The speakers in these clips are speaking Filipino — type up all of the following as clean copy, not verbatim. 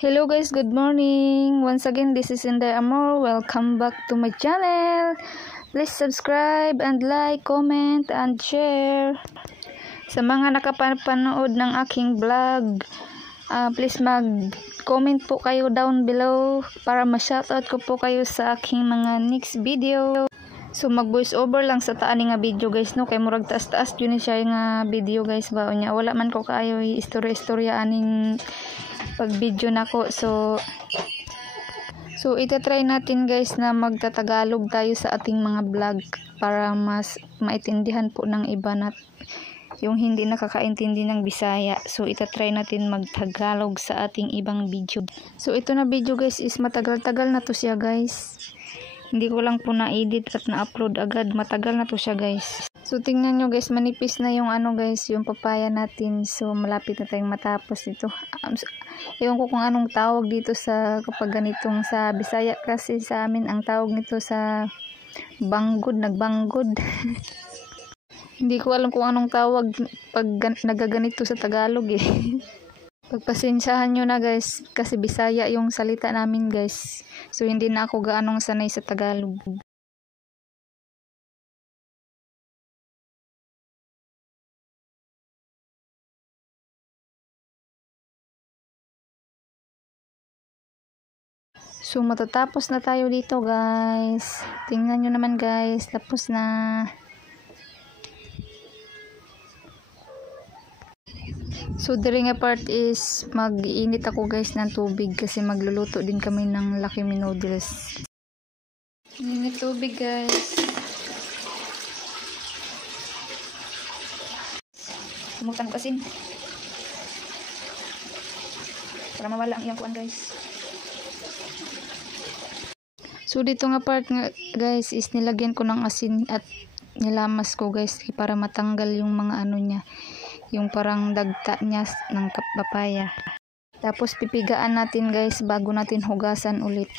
Hello guys, good morning. Once again, this is Inday Amor. Welcome back to my channel. Please subscribe and like, comment, and share. Sa mga nakapanood ng aking vlog, please mag-comment po kayo down below para ma-shoutout ko po kayo sa aking mga next video. So mag-voice over lang sa taani nga video guys, no, kay murag taas-taas yun siya nga video guys ba nya. Wala man ko kaayo istorya aning pag video nako. So itatry natin guys na magtatagalog tayo sa ating mga vlog para mas maintindihan po ng iba na yung hindi nakakaintindi ng Bisaya. So itatry natin magtagalog sa ating ibang video. So ito na video guys is matagal-tagal na to siya guys. Hindi ko lang po na-edit at na-upload agad. Matagal na to siya guys. So tingnan nyo guys, manipis na yung guys, yung papaya natin. So malapit na tayong matapos ito. Ewan ko kung anong tawag dito sa kapag ganitong sa Bisaya, kasi sa amin ang tawag nito sa banggod, nagbanggod. Hindi ko alam kung anong tawag pag nagaganito sa Tagalog eh. Pagpasensyahan nyo na guys, kasi Bisaya yung salita namin guys. So hindi na ako gaanong sanay sa Tagalog. So matatapos na tayo dito guys. Tingnan nyo naman guys, tapos na. So the nga part is mag-iinit ako guys ng tubig kasi magluluto din kami ng Lucky Me noodles. Init tubig guys. Sumutan ko asin. Para mawala ang iyang kuan guys. So dito nga part nga guys is nilagyan ko ng asin at nilamas ko guys para matanggal yung mga niya. Yung parang dagta niya ng papaya. Tapos pipigaan natin guys bago natin hugasan ulit.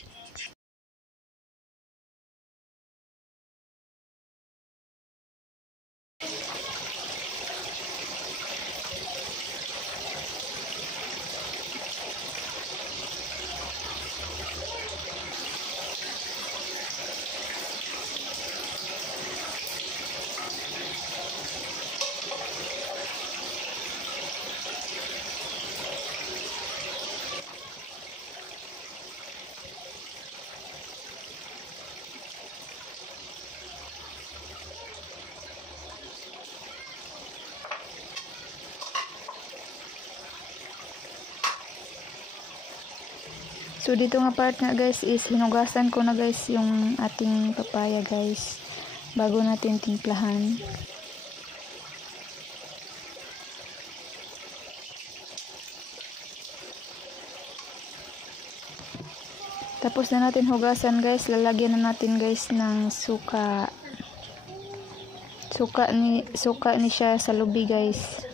So dito nga part nga guys is hinugasan ko na guys yung ating papaya guys bago natin timplahan. Tapos na natin hugasan guys, lalagyan na natin guys ng suka. Suka ni siya sa lubi guys.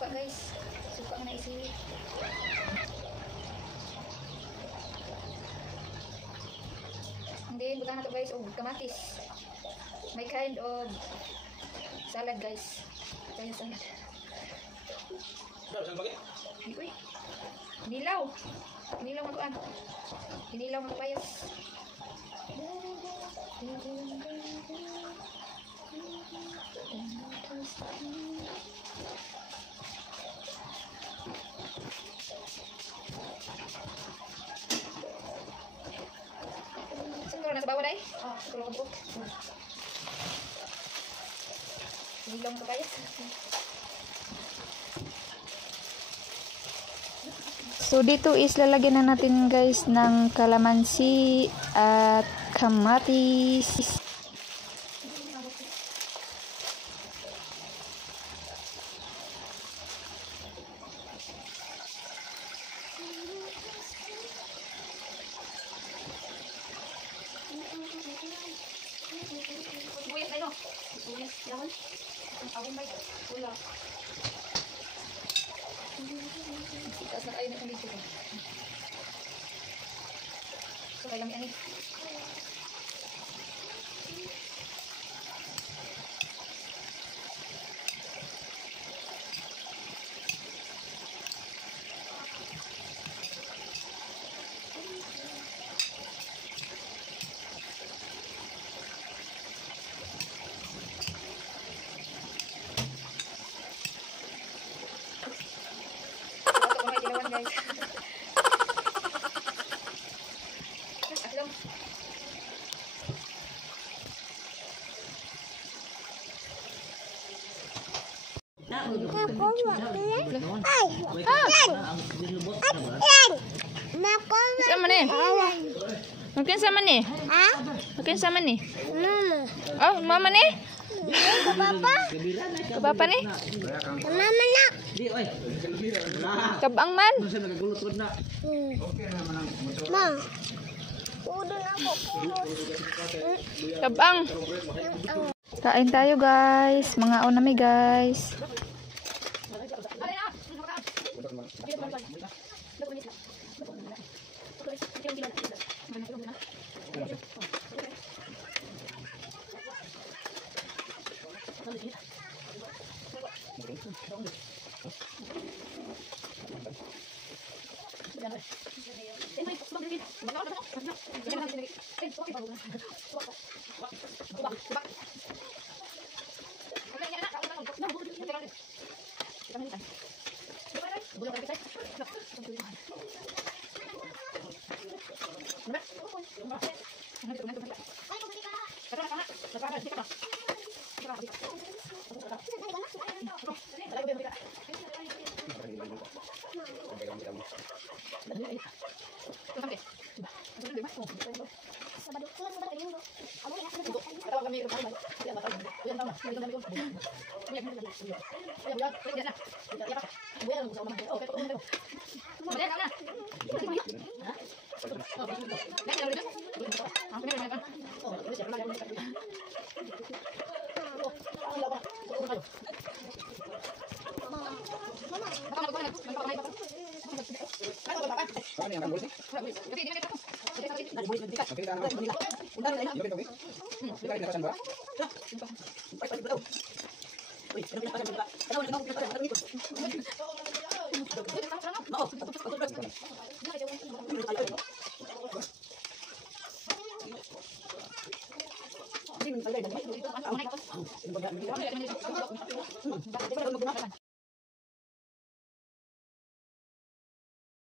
Then bukan nato guys og kamatis. May kind of salad guys. Kaya salad. Uy. Nilaw. Nilaw ang kuan. Nilaw ang papaya. Nasa bawah dai. Tulong ko. Nilong ko kaya. So dito is lalagyan na natin guys ng kalamansi at kamatis. Sama ni? Mungkin sama ni? Mungkin sama ni? Oh, mama ni? Ke papa ni? Mama nak. Kabang man? Ma. Udah aku kurus. Kabang. Kain tayo guys. Mga onami guys.